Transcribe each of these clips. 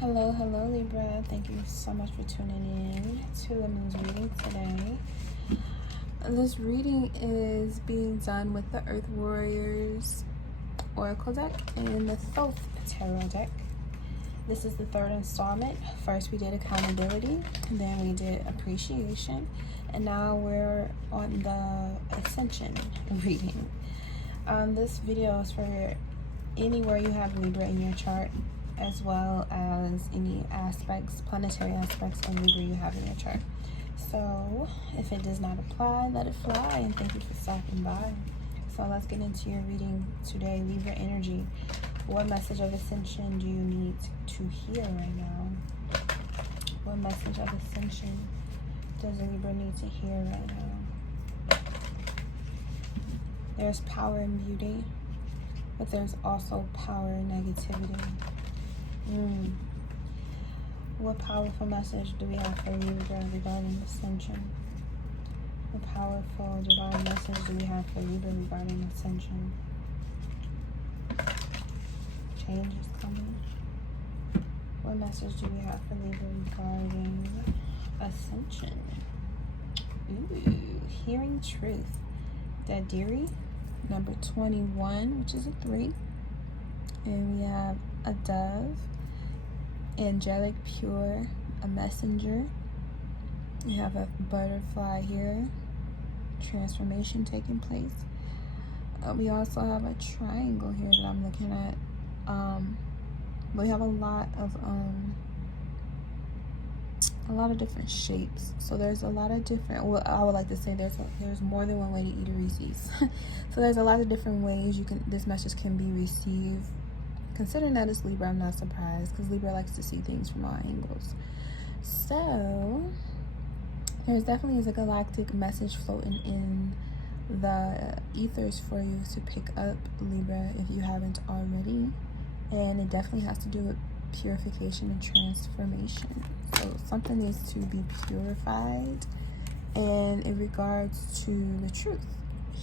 Hello Libra. Thank you so much for tuning in to the Moon's reading today. This reading is being done with the Earth Warriors Oracle deck and the Thoth Tarot deck. This is the third installment. First we did accountability, then we did appreciation, and now we're on the Ascension reading. This video is for anywhere you have Libra in your chart, as well as any aspects, planetary aspects of Libra you have in your chart. So if it does not apply, let it fly, and thank you for stopping by. So let's get into your reading today. Libra energy. What message of ascension do you need to hear right now? What message of ascension does Libra need to hear right now? There's power in beauty, but there's also power in negativity. What powerful message do we have for Libra regarding ascension? What powerful divine message do we have for Libra regarding ascension? Change is coming. What message do we have for Libra regarding ascension? Hearing truth. Dadiri, number 21, which is a 3. And we have a dove, angelic, pure, a messenger. You have a butterfly here, transformation taking place. We also have a triangle here that I'm looking at. We have a lot of different shapes. So there's a lot of different, well, I would like to say there's more than one way to eat a Reese's. So there's a lot of different ways this message can be received. Considering that it's Libra, I'm not surprised, because Libra likes to see things from all angles. So there's definitely a galactic message floating in the ethers for you to pick up, Libra, if you haven't already. And it definitely has to do with purification and transformation. So something needs to be purified, and in regards to the truth.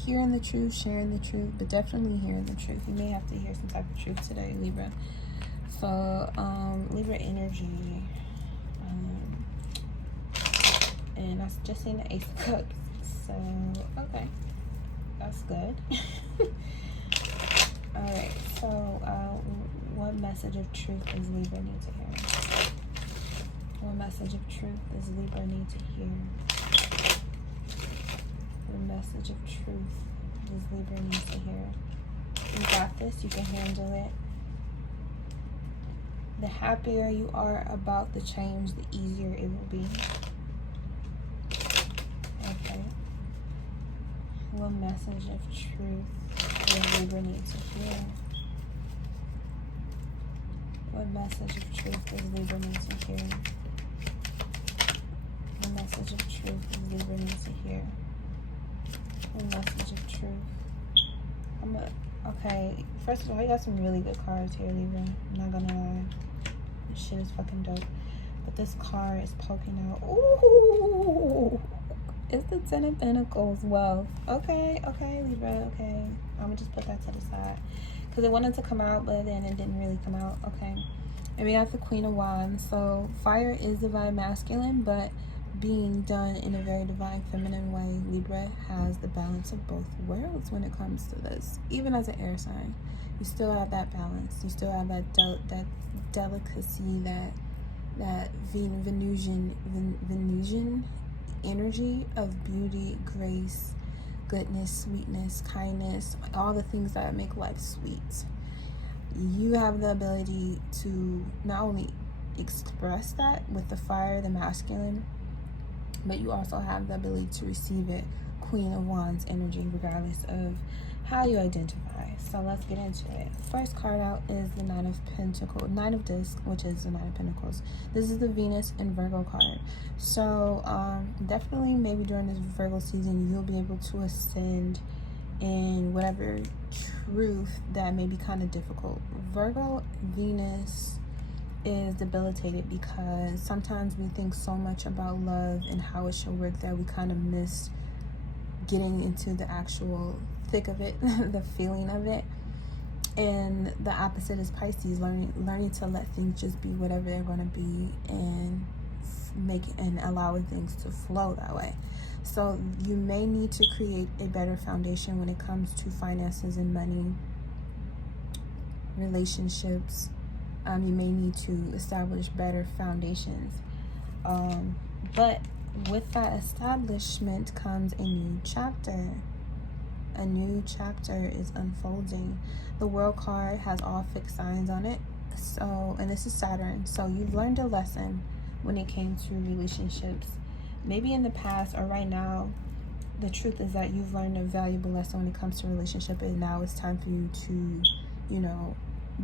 Hearing the truth, sharing the truth, but definitely hearing the truth. You may have to hear some type of truth today, Libra. So, Libra energy. And I just seen the Ace of Cups. So, okay. That's good. Alright, so, what message of truth does Libra need to hear? What message of truth does Libra need to hear? What message of truth does Libra need to hear? You got this. You can handle it. The happier you are about the change, the easier it will be. Okay. What message of truth does Libra need to hear? What message of truth does Libra need to hear? What message of truth does Libra need to hear? Message of truth. Okay, first of all, you got some really good cards here, Libra. I'm not gonna lie. This shit is fucking dope. But this card is poking out. Ooh! It's the 10 of Pentacles. Wealth. Okay, Libra. Okay. I'm gonna just put that to the side. Because it wanted to come out, but then it didn't really come out. Okay. And we got the Queen of Wands. So, fire is divine masculine, but being done in a very divine feminine way, Libra has the balance of both worlds when it comes to this. Even as an air sign, you still have that balance. You still have that delicacy, that Venusian energy of beauty, grace, goodness, sweetness, kindness, all the things that make life sweet. You have the ability to not only express that with the fire, the masculine, but you also have the ability to receive it, Queen of Wands energy, regardless of how you identify. So let's get into it. First card out is the Nine of Discs, which is the Nine of Pentacles. This is the Venus and Virgo card. So definitely maybe during this Virgo season, you'll be able to ascend in whatever truth that may be kind of difficult. Virgo, Venus is debilitated because sometimes we think so much about love and how it should work that we kind of miss getting into the actual thick of it, the feeling of it. And the opposite is Pisces, learning to let things just be whatever they're going to be, and allowing things to flow that way. So you may need to create a better foundation when it comes to finances and money, relationships. You may need to establish better foundations. But with that establishment comes a new chapter. A new chapter is unfolding. The World card has all fixed signs on it. And this is Saturn. So you've learned a lesson when it came to relationships. Maybe in the past or right now, the truth is that you've learned a valuable lesson when it comes to relationship, and now it's time for you to,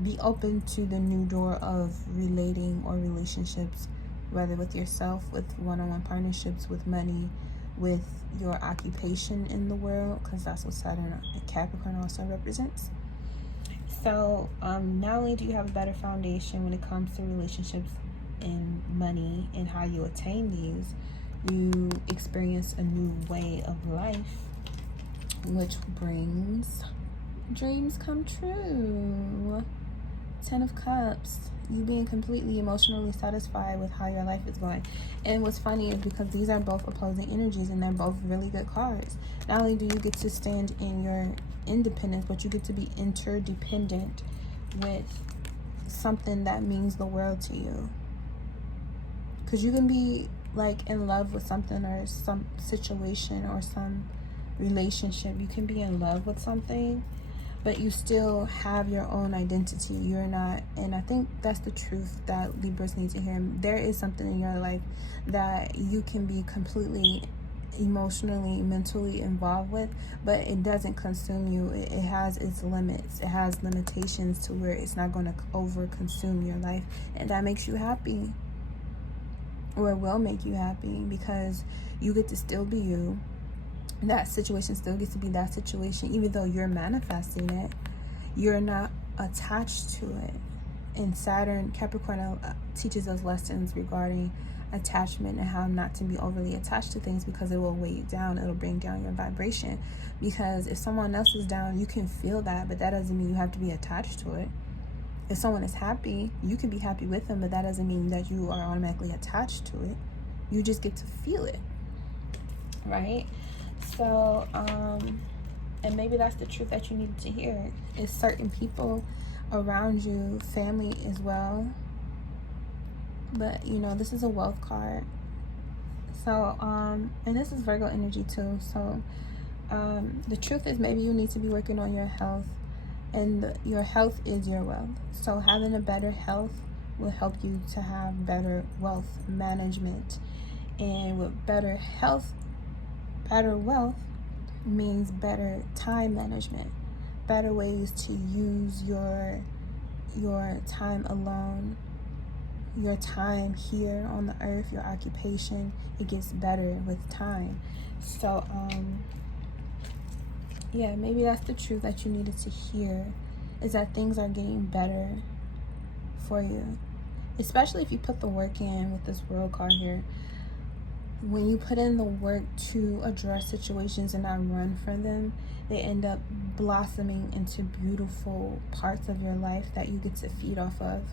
be open to the new door of relating or relationships, whether with yourself, with one-on-one partnerships, with money, with your occupation in the world, because that's what Saturn and Capricorn also represents. So not only do you have a better foundation when it comes to relationships and money and how you attain these, you experience a new way of life, which brings dreams come true. 10 of Cups, you being completely emotionally satisfied with how your life is going. And what's funny is because these are both opposing energies and they're both really good cards. Not only do you get to stand in your independence, but you get to be interdependent with something that means the world to you. Because you can be like in love with something or some situation or some relationship. You can be in love with something, but you still have your own identity. You're not, and I think that's the truth that Libras need to hear. There is something in your life that you can be completely emotionally, mentally involved with, but it doesn't consume you. It has its limits. It has limitations to where it's not going to over consume your life, and that makes you happy, or it will make you happy, because you get to still be you. That situation still gets to be that situation, even though you're manifesting it. You're not attached to it. And Saturn, Capricorn teaches us lessons regarding attachment and how not to be overly attached to things, because it will weigh you down. It'll bring down your vibration. Because if someone else is down, you can feel that, but that doesn't mean you have to be attached to it. If someone is happy, you can be happy with them, but that doesn't mean that you are automatically attached to it. You just get to feel it, right? So, and maybe that's the truth that you needed to hear, is certain people around you, family as well. But, this is a wealth card. So, and this is Virgo energy too. So, the truth is maybe you need to be working on your health, and your health is your wealth. So having a better health will help you to have better wealth management. And with better health, better wealth means better time management, better ways to use your time alone, your time here on the earth, your occupation. It gets better with time. So yeah, maybe that's the truth that you needed to hear, is that things are getting better for you, especially if you put the work in with this World card here. When you put in the work to address situations and not run from them, they end up blossoming into beautiful parts of your life that you get to feed off of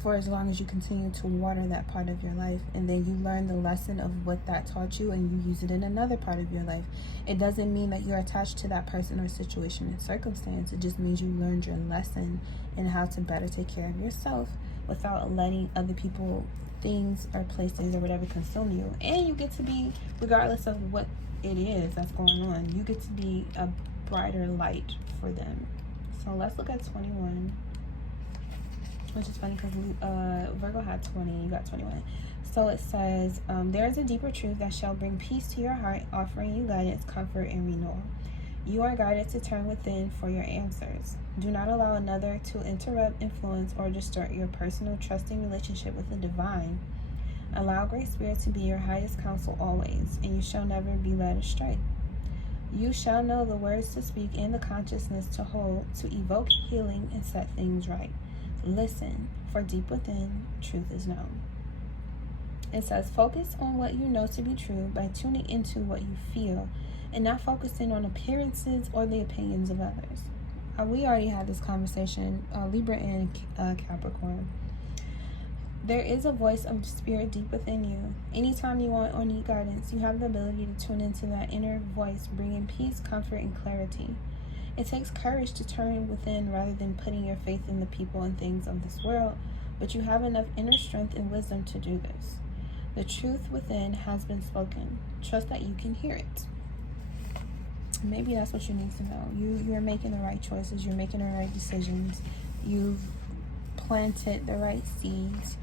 for as long as you continue to water that part of your life. And then you learn the lesson of what that taught you, and you use it in another part of your life. It doesn't mean that you're attached to that person or situation and circumstance. It just means you learned your lesson in how to better take care of yourself without letting other people, things or places or whatever consume you. And you get to be, regardless of what it is that's going on, you get to be a brighter light for them. So let's look at 21, which is funny because Virgo had 20 and you got 21. So it says, there is a deeper truth that shall bring peace to your heart, offering you guidance, comfort, and renewal. You are guided to turn within for your answers. Do not allow another to interrupt, influence, or distort your personal, trusting relationship with the divine. Allow Great Spirit to be your highest counsel always, and you shall never be led astray. You shall know the words to speak and the consciousness to hold, to evoke healing and set things right. Listen, for deep within, truth is known. It says, focus on what you know to be true by tuning into what you feel and not focusing on appearances or the opinions of others. we already had this conversation, Libra and Capricorn. There is a voice of spirit deep within you. Anytime you want or need guidance, you have the ability to tune into that inner voice, bringing peace, comfort, and clarity. It takes courage to turn within rather than putting your faith in the people and things of this world, but you have enough inner strength and wisdom to do this. The truth within has been spoken. Trust that you can hear it. Maybe that's what you need to know. You're making the right choices. You're making the right decisions. You've planted the right seeds,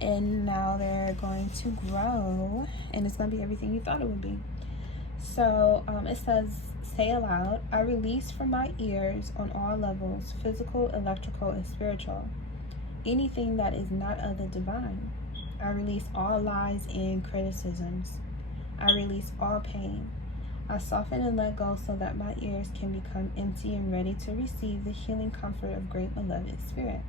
and now they're going to grow, and it's going to be everything you thought it would be. So it says, say aloud, I release from my ears on all levels, physical, electrical, and spiritual, anything that is not of the divine. I release all lies and criticisms. I release all pain. I soften and let go so that my ears can become empty and ready to receive the healing comfort of great beloved spirit.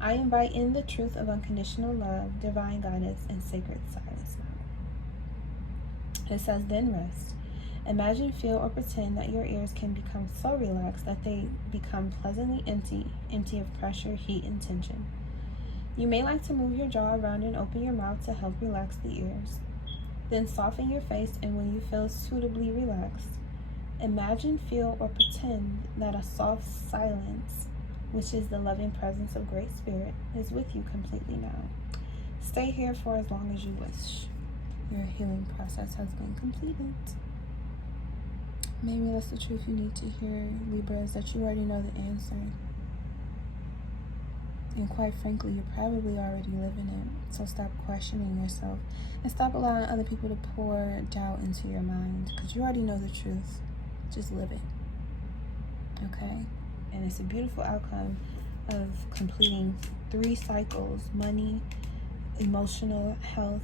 I invite in the truth of unconditional love, divine guidance, and sacred silence now. It says, then rest. Imagine, feel, or pretend that your ears can become so relaxed that they become pleasantly empty of pressure, heat, and tension. You may like to move your jaw around and open your mouth to help relax the ears. Then soften your face, and when you feel suitably relaxed, imagine, feel, or pretend that a soft silence, which is the loving presence of Great Spirit, is with you completely now. Stay here for as long as you wish. Your healing process has been completed. Maybe that's the truth you need to hear, Libra, is that you already know the answer. And quite frankly, you're probably already living it. So stop questioning yourself and stop allowing other people to pour doubt into your mind, because you already know the truth. Just live it. Okay? And it's a beautiful outcome of completing 3 cycles. Money, emotional health,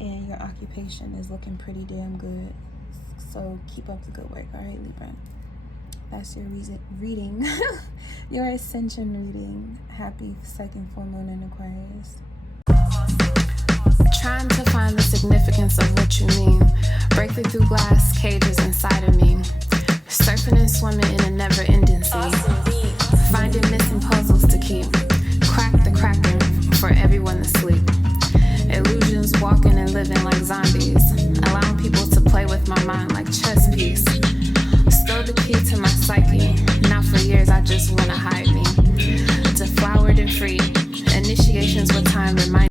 and your occupation is looking pretty damn good. So keep up the good work, all right, Libra? That's your reading, your ascension reading. Happy second full moon in Aquarius. Trying to find the significance of what you mean. Breaking through glass cages inside of me. Surfing and swimming in a never-ending sea. Finding missing puzzles to keep. Crack the cracking for everyone to sleep. Illusions walking and living like zombies. Allowing people to play with my mind like chess piece. Stole the key to my psyche. Now for years I just wanna hide